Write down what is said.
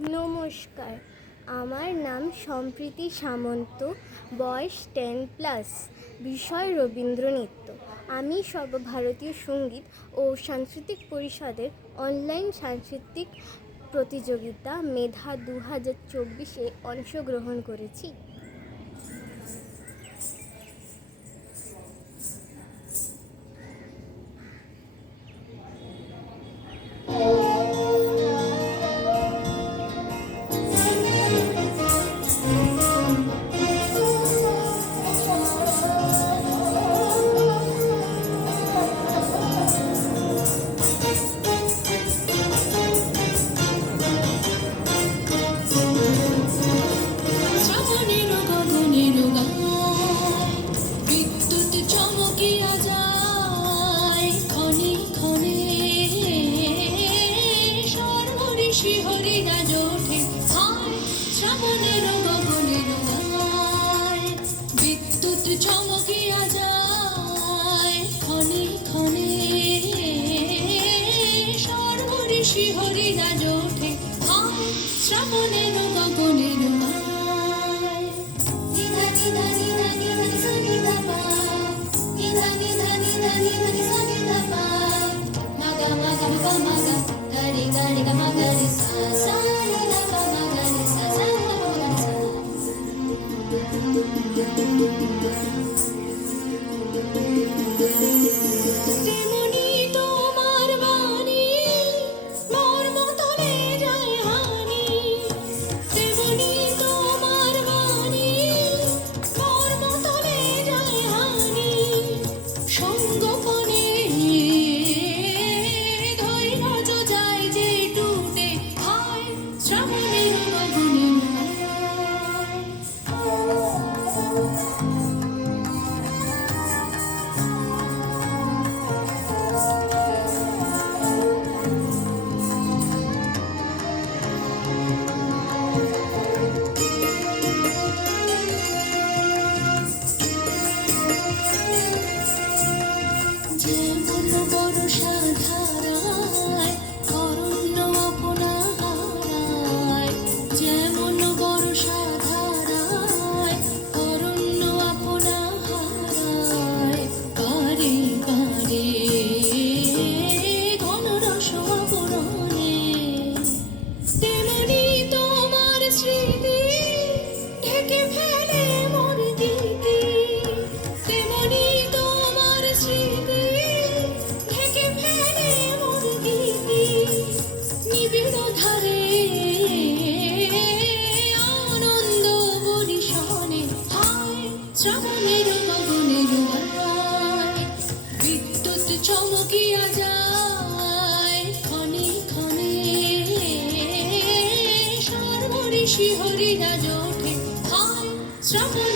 নমস্কার, আমার নাম সম্প্রীতি সামন্ত, বয়স 10+, বিষয় রবীন্দ্রনৃত্য। আমি সর্বভারতীয় সঙ্গীত ও সাংস্কৃতিক পরিষদের অনলাইন সাংস্কৃতিক প্রতিযোগিতা মেধা 2024-এ অংশগ্রহণ করেছি। চমকিয়া যায় ক্ষণে ক্ষণে সর্বঋষি হরি রাজ ওঠে হায় শ্রাবণের গগনের মায় নিধা নিধা নিধা নিধা সা নিধা পা নিধা নিধা নিধা নিধা সা নিধা পা মাগা মাগা পা মাগা গারি গারি গা মাগা রে সা সা নিধা পা মাগা রে সা সা মাগা রে সা। তেমনি তোমার বাণী মর্ম তলে যায় হানি, তেমনি তোমার বাণী মর্ম তলে যায় হানি, সঙ্গোপনে ধৈর্য যায় যে টুটে হায় শ্রাবণের গগনের যেমন বর্ষা ধারায় অরণ্য আপনা হারায়, যেমন বর্ষা ধারায় অরণ্য আপনা হারায়, পারে পারে ঘন রস আবরণে, তেমনি তোমার স্মৃতি ঢেকে ফেলে মোর গীতি, তেমনি তোমার স্মৃতি ঢেকে ফেলে মোর গীতি, নিবিড় ধারে আনন্দ বরিশনে হায় শ্রাবণের গগনের মায়, বিদ্যুৎ চমকিয়া যায় ক্ষণে ক্ষণে সর্বঋষি হরি রাজ ওঠে হায় শ্রাবণ